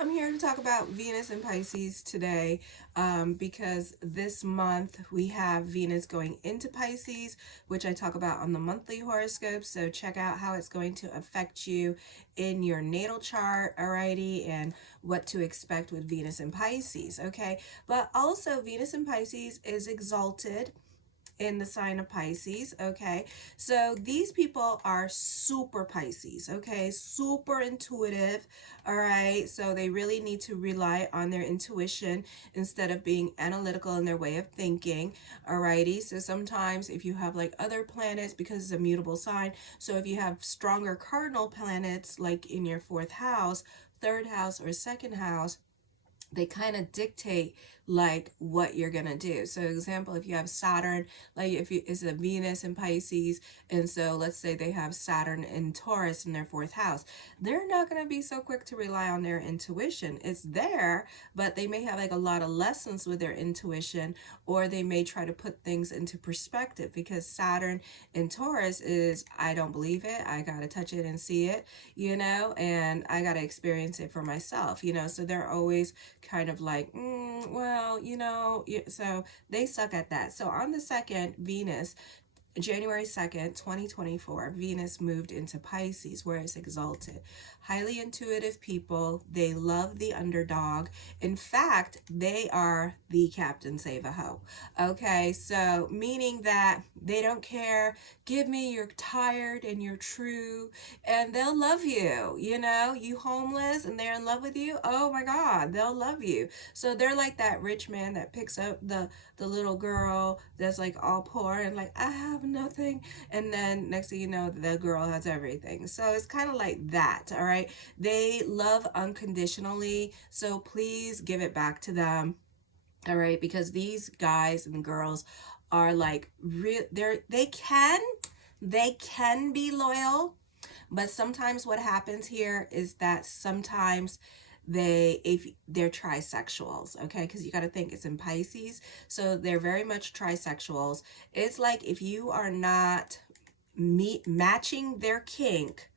I'm here to talk about Venus and Pisces today because this month we have Venus going into Pisces, which I talk about on the monthly horoscope. So check out how it's going to affect you in your natal chart, alrighty, and what to expect with Venus and Pisces, okay? But also, Venus and Pisces is exalted in the sign of Pisces, okay? So these people are super Pisces, okay? Super intuitive, all right? So they really need to rely on their intuition instead of being analytical in their way of thinking, alrighty? So sometimes if you have like other planets, because it's a mutable sign, so if you have stronger cardinal planets like in your fourth house, third house, or second house, they kind of dictate like what you're gonna do. So example, if you have Saturn, like if you is a Venus in Pisces, and so let's say they have Saturn in Taurus in their fourth house, they're not gonna be so quick to rely on their intuition. It's there, but they may have like a lot of lessons with their intuition, or they may try to put things into perspective because Saturn in Taurus is, I don't believe it, I gotta touch it and see it, and I gotta experience it for myself, so they're always kind of like, well, so they suck at that. So on the second, Venus, January 2nd, 2024, Venus moved into Pisces, where it's exalted. Highly intuitive people. They love the underdog. In fact, they are the Captain Save a Ho. Okay, so meaning that they don't care. Give me you're tired and you're true, and they'll love you. You homeless and they're in love with you. Oh my God, they'll love you. So they're like that rich man that picks up the little girl that's like all poor and like, I have nothing, and then next thing you know, the girl has everything. So it's kind of like that. All right, they love unconditionally, so please give it back to them. All right, because these guys and girls are like real, they can be loyal, but sometimes what happens here is that sometimes if they're trisexuals, okay, because you got to think it's in Pisces, so they're very much trisexuals. It's like if you are not matching their kink,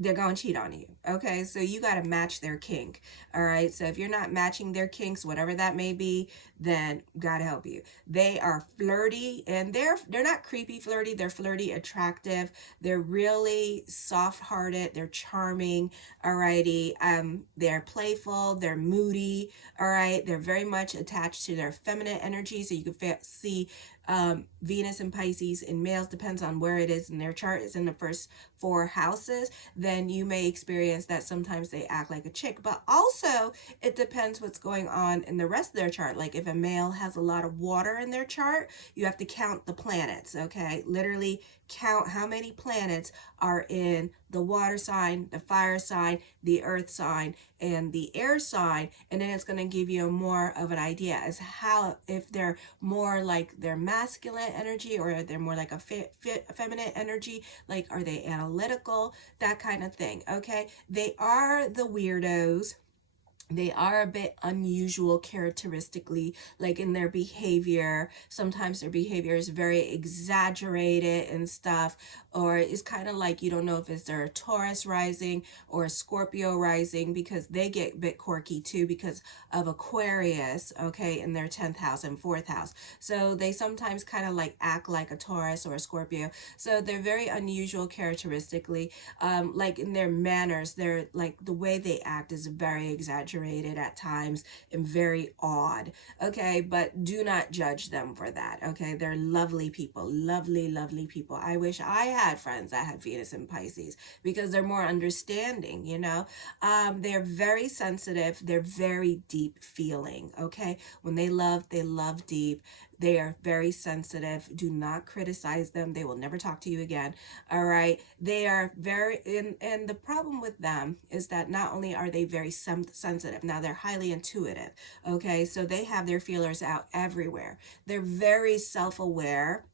they're gonna cheat on you. Okay, so you got to match their kink. All right, so if you're not matching their kinks, whatever that may be, then God help you. They are flirty, and they're not creepy flirty. They're flirty, attractive. They're really soft-hearted. They're charming. Alrighty, they're playful. They're moody. All right, they're very much attached to their feminine energy. So you can see Venus and Pisces in males, depends on where it is in their chart, is in the first four houses, then you may experience that sometimes they act like a chick. But also, it depends what's going on in the rest of their chart. Like if a male has a lot of water in their chart, you have to count the planets, okay? Literally count how many planets are in the water sign, the fire sign, the earth sign, and the air sign, and then it's going to give you more of an idea as how, if they're more like their masculine energy, or they're more like a feminine energy, like are they analytical, that kind of thing. Okay, they are the weirdos. They are a bit unusual characteristically, like in their behavior. Sometimes their behavior is very exaggerated and stuff, or it's kind of like you don't know if it's their Taurus rising or Scorpio rising, because they get a bit quirky too because of Aquarius, okay, in their 10th house and 4th house. So they sometimes kind of like act like a Taurus or a Scorpio. So they're very unusual characteristically. Like in their manners, they're like the way they act is very exaggerated at times and very odd. Okay, but do not judge them for that. Okay, they're lovely people, lovely, lovely people. I wish I had friends that had Venus in Pisces because they're more understanding. They're very sensitive. They're very deep feeling. Okay, when they love deep. They are very sensitive. Do not criticize them. They will never talk to you again. All right. They are very, and the problem with them is that not only are they very sensitive, now they're highly intuitive. Okay. So they have their feelers out everywhere. They're very self aware.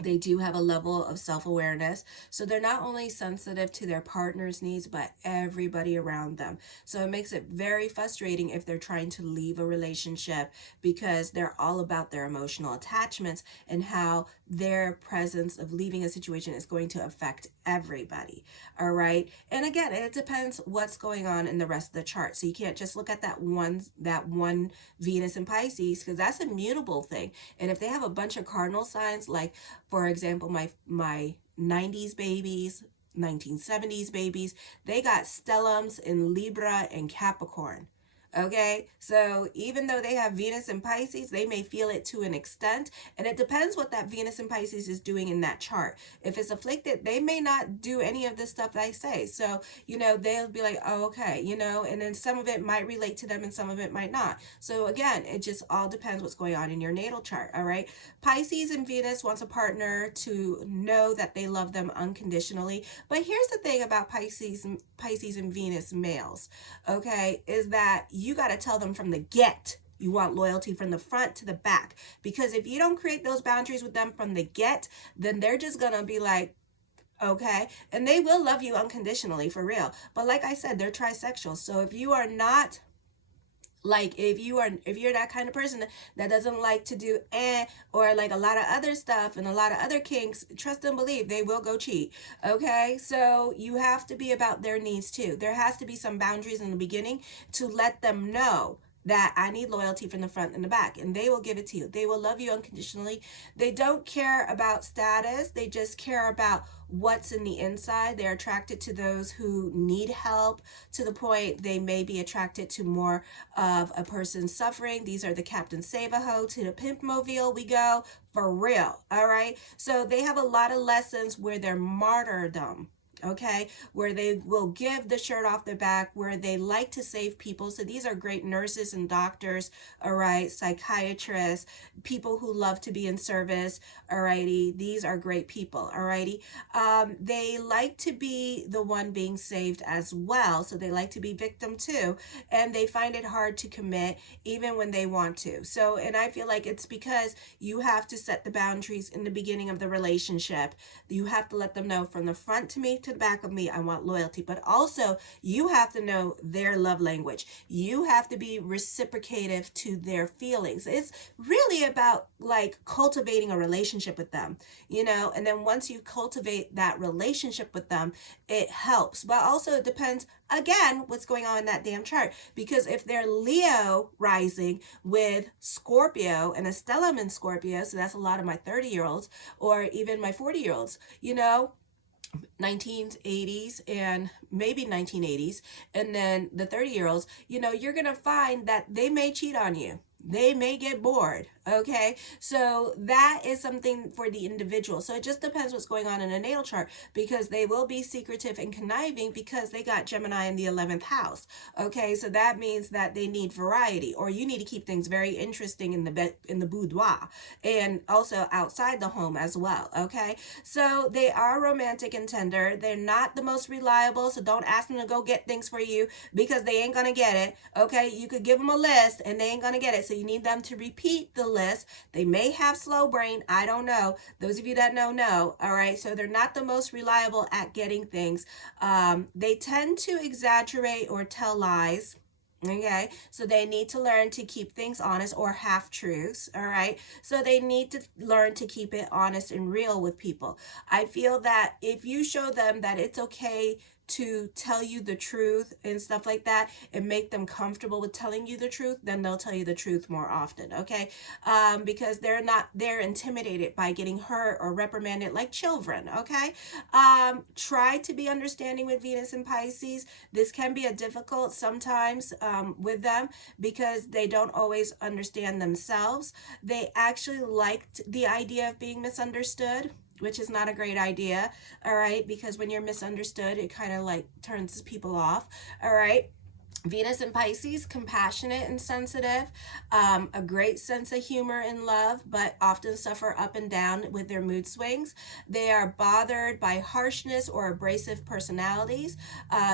They do have a level of self-awareness, so they're not only sensitive to their partner's needs but everybody around them. So it makes it very frustrating if they're trying to leave a relationship, because they're all about their emotional attachments and how their presence of leaving a situation is going to affect everybody. All right, and again, it depends what's going on in the rest of the chart, so you can't just look at that one Venus in Pisces, because that's a mutable thing. And if they have a bunch of cardinal signs, like for example, my 90s babies, 1970s babies, they got stellums in Libra and Capricorn. Okay, so even though they have Venus in Pisces, they may feel it to an extent, and it depends what that Venus in Pisces is doing in that chart. If it's afflicted, they may not do any of the stuff that I say. So, they'll be like, oh, okay, and then some of it might relate to them and some of it might not. So, again, it just all depends what's going on in your natal chart, all right? Pisces and Venus wants a partner to know that they love them unconditionally. But here's the thing about Pisces and Venus males, okay, is that you got to tell them from the get you want loyalty from the front to the back. Because if you don't create those boundaries with them from the get, then they're just going to be like, okay, and they will love you unconditionally for real. But like I said, they're trisexual. So if you are not, like, if you're that kind of person that doesn't like to do or like a lot of other stuff and a lot of other kinks, trust and believe they will go cheat. Okay, so you have to be about their needs too. There has to be some boundaries in the beginning to let them know that I need loyalty from the front and the back, and they will give it to you. They will love you unconditionally. They don't care about status, they just care about what's in the inside. They're attracted to those who need help, to the point they may be attracted to more of a person suffering. These are the Captain Save-A-Ho to the Pimp Mobile we go, for real. All right, so they have a lot of lessons where they're martyrdom, okay, where they will give the shirt off their back, where they like to save people. So these are great nurses and doctors, all right, psychiatrists, people who love to be in service, alrighty. These are great people, alrighty. They like to be the one being saved as well, so they like to be victim too, and they find it hard to commit even when they want to. So, and I feel like it's because you have to set the boundaries in the beginning of the relationship. You have to let them know from the front to me to the back of me, I want loyalty. But also, you have to know their love language. You have to be reciprocative to their feelings. It's really about like cultivating a relationship with them, and then once you cultivate that relationship with them, it helps. But also, it depends again what's going on in that damn chart, because if they're Leo rising with Scorpio and a stellium in Scorpio, so that's a lot of my 30-year-olds or even my 40-year-olds, 1980s and maybe 1980s, and then the 30-year-olds, you're gonna find that they may cheat on you. They may get bored. Okay, so that is something for the individual. So it just depends what's going on in a natal chart, because they will be secretive and conniving because they got Gemini in the 11th house. Okay, so that means that they need variety, or you need to keep things very interesting in the boudoir, and also outside the home as well. Okay, so they are romantic and tender. They're not the most reliable, so don't ask them to go get things for you, because they ain't gonna get it. Okay, you could give them a list and they ain't gonna get it, so you need them to repeat the list. They may have slow brain, I don't know. Those of you that know. All right, so they're not the most reliable at getting things. They tend to exaggerate or tell lies. Okay, so they need to learn to keep things honest, or half truths. All right, so they need to learn to keep it honest and real with people. I feel that if you show them that it's okay to tell you the truth and stuff like that, and make them comfortable with telling you the truth, then they'll tell you the truth more often. Okay, because they're intimidated by getting hurt or reprimanded like children. Okay, try to be understanding with Venus and Pisces. This can be a difficult sometimes with them, because they don't always understand themselves. They actually liked the idea of being misunderstood, which is not a great idea. All right, because when you're misunderstood, it kind of like turns people off. All right, Venus in Pisces, compassionate and sensitive, a great sense of humor and love, but often suffer up and down with their mood swings. They are bothered by harshness or abrasive personalities.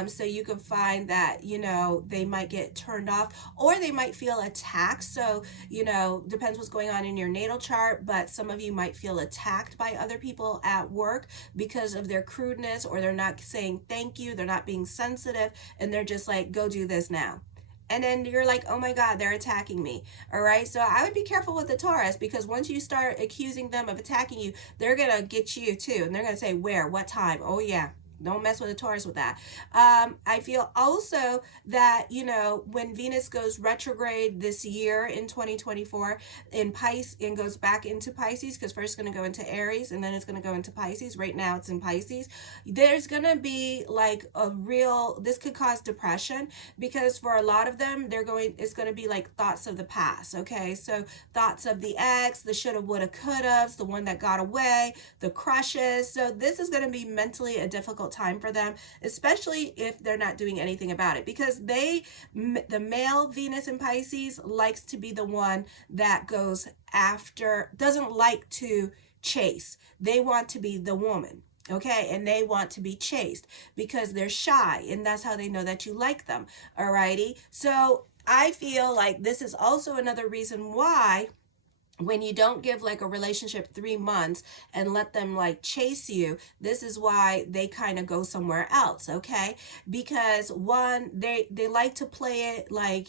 So you can find that, they might get turned off or they might feel attacked. So, depends what's going on in your natal chart, but some of you might feel attacked by other people at work because of their crudeness, or they're not saying thank you, they're not being sensitive, and they're just like, go do this now. And then you're like, oh my God, they're attacking me. All right. So I would be careful with the Taurus, because once you start accusing them of attacking you, they're going to get you too. And they're going to say, where, what time? Oh, yeah. Don't mess with a Taurus with that. I feel also that, when Venus goes retrograde this year in 2024 in Pisces and goes back into Pisces, because first it's going to go into Aries and then it's going to go into Pisces. Right now it's in Pisces. There's going to be like this could cause depression, because for a lot of them, it's going to be like thoughts of the past. Okay. So thoughts of the ex, the shoulda, woulda, coulda, the one that got away, the crushes. So this is going to be mentally a difficult time for them, especially if they're not doing anything about it, because the male Venus in Pisces likes to be the one that goes after, doesn't like to chase. They want to be the woman. Okay, and they want to be chased because they're shy, and that's how they know that you like them. Alrighty, so I feel like this is also another reason why, when you don't give like a relationship 3 months and let them like chase you, this is why they kind of go somewhere else. Okay, because one, they like to play it like,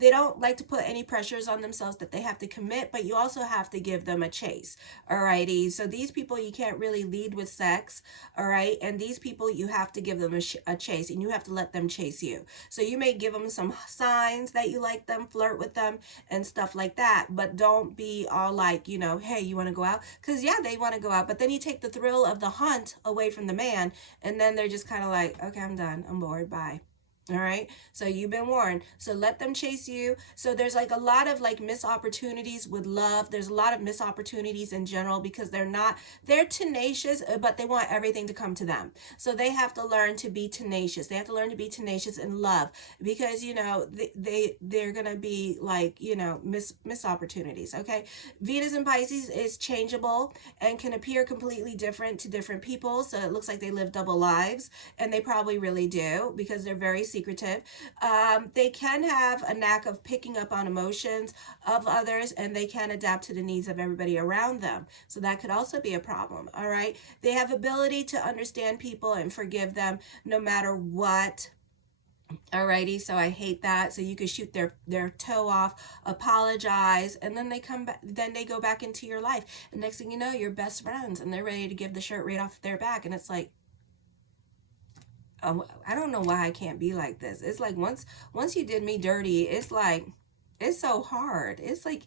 they don't like to put any pressures on themselves that they have to commit, but you also have to give them a chase. Alrighty, so these people you can't really lead with sex. All right, and these people you have to give them a chase, and you have to let them chase you. So you may give them some signs that you like them, flirt with them and stuff like that, but don't be all like, hey, you want to go out? Because yeah, they want to go out, but then you take the thrill of the hunt away from the man, and then they're just kind of like, okay, I'm done, I'm bored, bye. All right, so you've been warned. So let them chase you. So there's like a lot of like missed opportunities with love. There's a lot of missed opportunities in general, because they're tenacious, but they want everything to come to them. So they have to learn to be tenacious. They have to learn to be tenacious in love, because they're gonna be like, miss opportunities. Okay, Venus in Pisces is changeable and can appear completely different to different people. So it looks like they live double lives, and they probably really do, because they're very secretive. They can have a knack of picking up on emotions of others, and they can adapt to the needs of everybody around them. So that could also be a problem. All right. They have ability to understand people and forgive them no matter what. Alrighty, so I hate that. So you could shoot their toe off, apologize, and then they come back. Then they go back into your life, and next thing you know, you're best friends, and they're ready to give the shirt right off their back, and it's like, I don't know why I can't be like this. It's like once you did me dirty, it's like, it's so hard. It's like,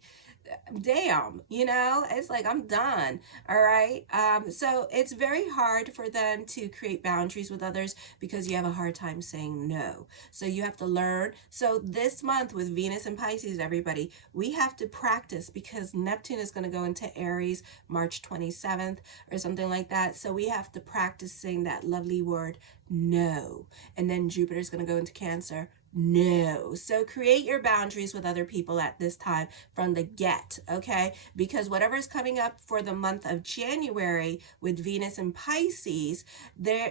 damn, it's like, I'm done. All right. So it's very hard for them to create boundaries with others, because you have a hard time saying no. So you have to learn. So this month with Venus and Pisces, everybody, we have to practice, because Neptune is going to go into Aries March 27th or something like that. So we have to practice saying that lovely word, no. And then Jupiter is going to go into Cancer. No. So create your boundaries with other people at this time from the get, okay? Because whatever is coming up for the month of January with Venus and Pisces,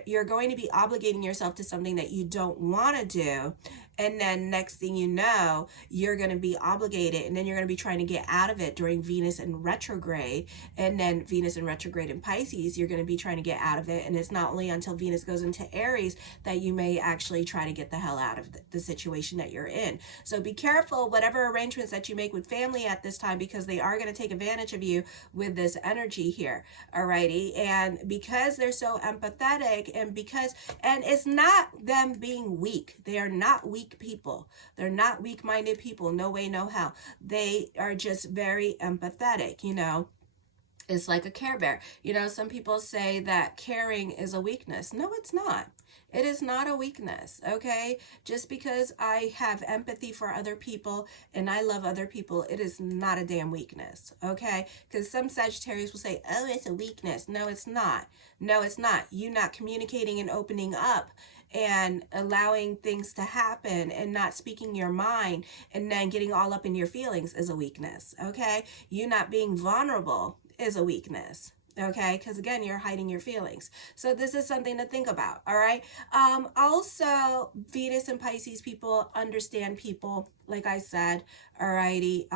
you're going to be obligating yourself to something that you don't want to do. And then next thing you know, you're going to be obligated, and then you're going to be trying to get out of it during Venus in retrograde. And then Venus in retrograde in Pisces, you're going to be trying to get out of it. And it's not only until Venus goes into Aries that you may actually try to get the hell out of the situation that you're in. So be careful, whatever arrangements that you make with family at this time, because they are going to take advantage of you with this energy here. Alrighty. And because they're so empathetic, and it's not them being weak. They are not weak people. They're not weak-minded people. No way, no how. They are just very empathetic, It's like a Care Bear. Some people say that caring is a weakness. No, it's not. It is not a weakness, okay? Just because I have empathy for other people and I love other people, it is not a damn weakness, okay? Because some Sagittarius will say, oh, it's a weakness. No, it's not. No, it's not. You not communicating and opening up and allowing things to happen and not speaking your mind and then getting all up in your feelings is a weakness. Okay, you not being vulnerable is a weakness. Okay, because again, you're hiding your feelings. So this is something to think about. All right. Also, Venus and Pisces people understand people, like I said. Alrighty.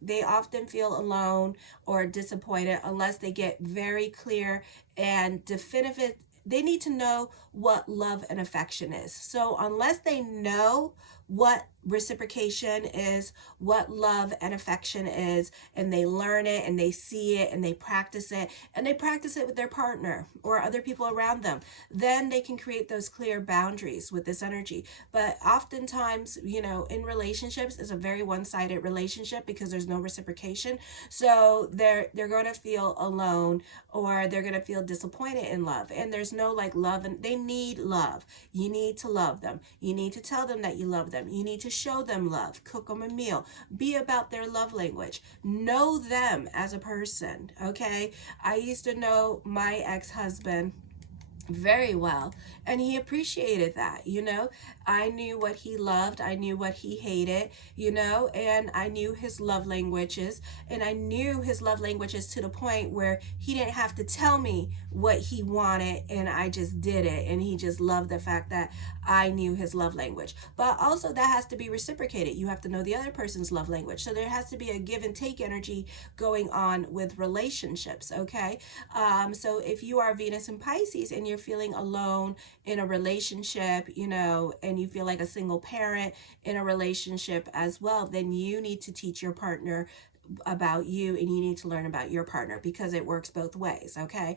They often feel alone or disappointed unless they get very clear and definitive. They need to know what love and affection is. So unless they know what reciprocation is, what love and affection is, and they learn it and they see it and they practice it, and they practice it with their partner or other people around them, then they can create those clear boundaries with this energy. But oftentimes, in relationships, it's a very one-sided relationship because there's no reciprocation. So they're going to feel alone, or they're going to feel disappointed in love, and there's no like love, and they need love. You need to love them. You need to tell them that you love them. You need to show them love, cook them a meal, be about their love language, know them as a person. Okay, I used to know my ex-husband very well, and he appreciated that. I knew what he loved, I knew what he hated, and I knew his love languages, and I knew his love languages to the point where he didn't have to tell me what he wanted, and I just did it, and he just loved the fact that I knew his love language. But also that has to be reciprocated. You have to know the other person's love language, so there has to be a give and take energy going on with relationships. Okay, so if you are Venus and Pisces and you're feeling alone in a relationship, and you feel like a single parent in a relationship as well, then you need to teach your partner about you, and you need to learn about your partner, because it works both ways. Okay,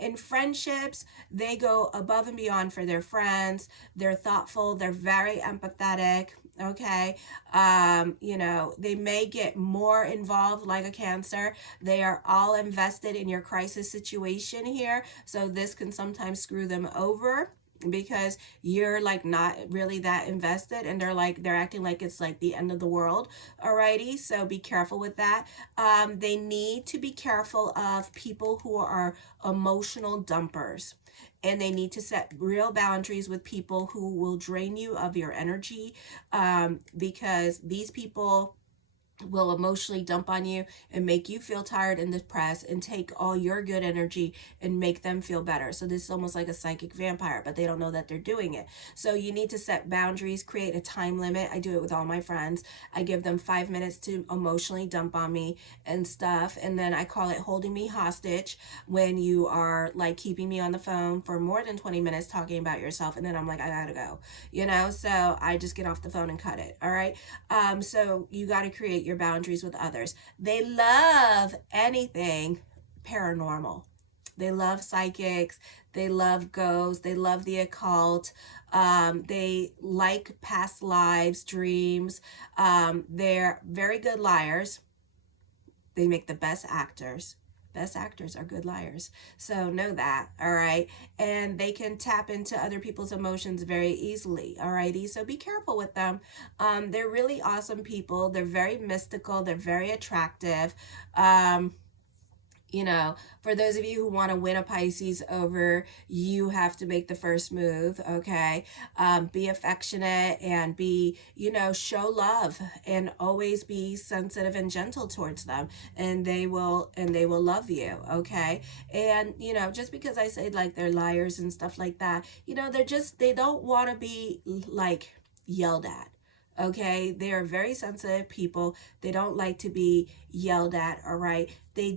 in friendships, they go above and beyond for their friends. They're thoughtful, they're very empathetic. Okay, they may get more involved like a Cancer. They are all invested in your crisis situation here, so this can sometimes screw them over because you're like not really that invested, and they're acting like it's like the end of the world. Alrighty, so be careful with that. They need to be careful of people who are emotional dumpers, and they need to set real boundaries with people who will drain you of your energy, because these people will emotionally dump on you and make you feel tired and depressed and take all your good energy and make them feel better. So this is almost like a psychic vampire, but they don't know that they're doing it. So you need to set boundaries, create a time limit. I do it with all my friends. I give them 5 minutes to emotionally dump on me and stuff, and then I call it holding me hostage when you are like keeping me on the phone for more than 20 minutes talking about yourself, and then I'm like, I gotta go, so I just get off the phone and cut it. All right, so you got to create your boundaries with others. They love anything paranormal. They love psychics. They love ghosts. They love the occult. They like past lives, dreams. They're very good liars. They make the best actors. Best actors are good liars. So know that, all right? And they can tap into other people's emotions very easily, all righty? So be careful with them. They're really awesome people. They're very mystical. They're very attractive. For those of you who want to win a Pisces over, you have to make the first move. Okay, be affectionate and show love, and always be sensitive and gentle towards them, and they will love you. Okay, and just because I say like they're liars and stuff like that, they don't want to be like yelled at. Okay, they are very sensitive people. They don't like to be yelled at. All right, they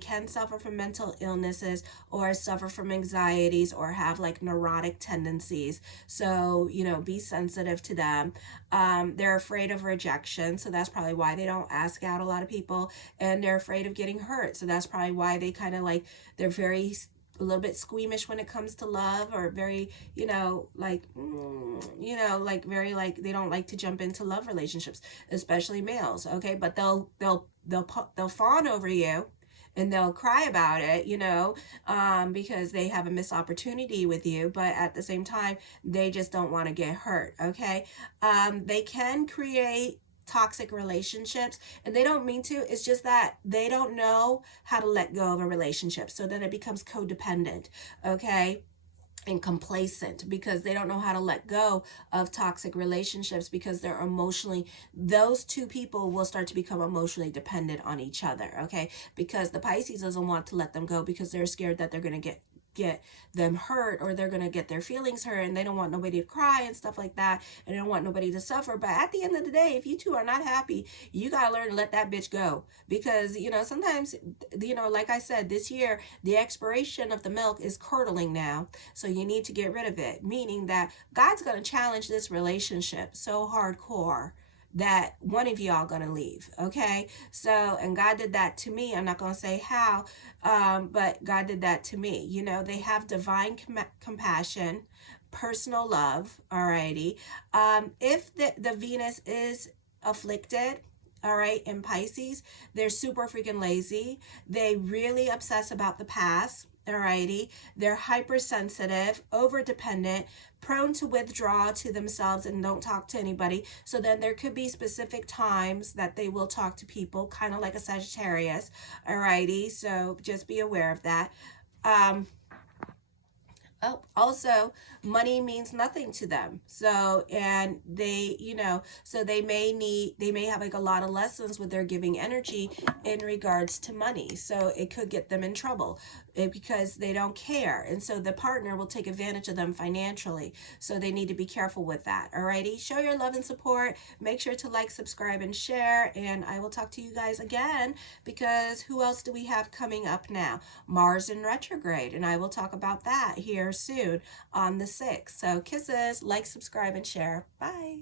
can suffer from mental illnesses, or suffer from anxieties, or have like neurotic tendencies. So be sensitive to them. They're afraid of rejection, so that's probably why they don't ask out a lot of people, and they're afraid of getting hurt, so that's probably why they kind of like, they're very a little bit squeamish when it comes to love, or very very like they don't like to jump into love relationships, especially males. Okay, but they'll fawn over you, and they'll cry about it, because they have a missed opportunity with you, but at the same time they just don't want to get hurt. Okay, they can create toxic relationships, and they don't mean to. It's just that they don't know how to let go of a relationship, so then it becomes codependent. Okay, and complacent because they don't know how to let go of toxic relationships because they're emotionally, those two people will start to become emotionally dependent on each other, okay? Because the Pisces doesn't want to let them go because they're scared that they're going to get them hurt, or they're going to get their feelings hurt, and they don't want nobody to cry and stuff like that, and they don't want nobody to suffer. But at the end of the day, if you two are not happy, you got to learn to let that bitch go, because sometimes, like I said, this year the expiration of the milk is curdling now, so you need to get rid of it, meaning that God's going to challenge this relationship so hardcore that one of y'all gonna leave, okay? So, and God did that to me. I'm not gonna say how, but God did that to me. They have divine compassion, personal love, alrighty. If the Venus is afflicted, all right, in Pisces, they're super freaking lazy. They really obsess about the past. Alrighty, they're hypersensitive, over dependent, prone to withdraw to themselves and don't talk to anybody. So then there could be specific times that they will talk to people, kind of like a Sagittarius. Alrighty, so just be aware of that. Oh, also, money means nothing to them. So, and they, so they may have like a lot of lessons with their giving energy in regards to money. So it could get them in trouble because they don't care. And so the partner will take advantage of them financially. So they need to be careful with that. Alrighty. Show your love and support. Make sure to like, subscribe, and share. And I will talk to you guys again, because who else do we have coming up now? Mars in retrograde. And I will talk about that here soon on the 6th. So kisses, like, subscribe, and share. Bye.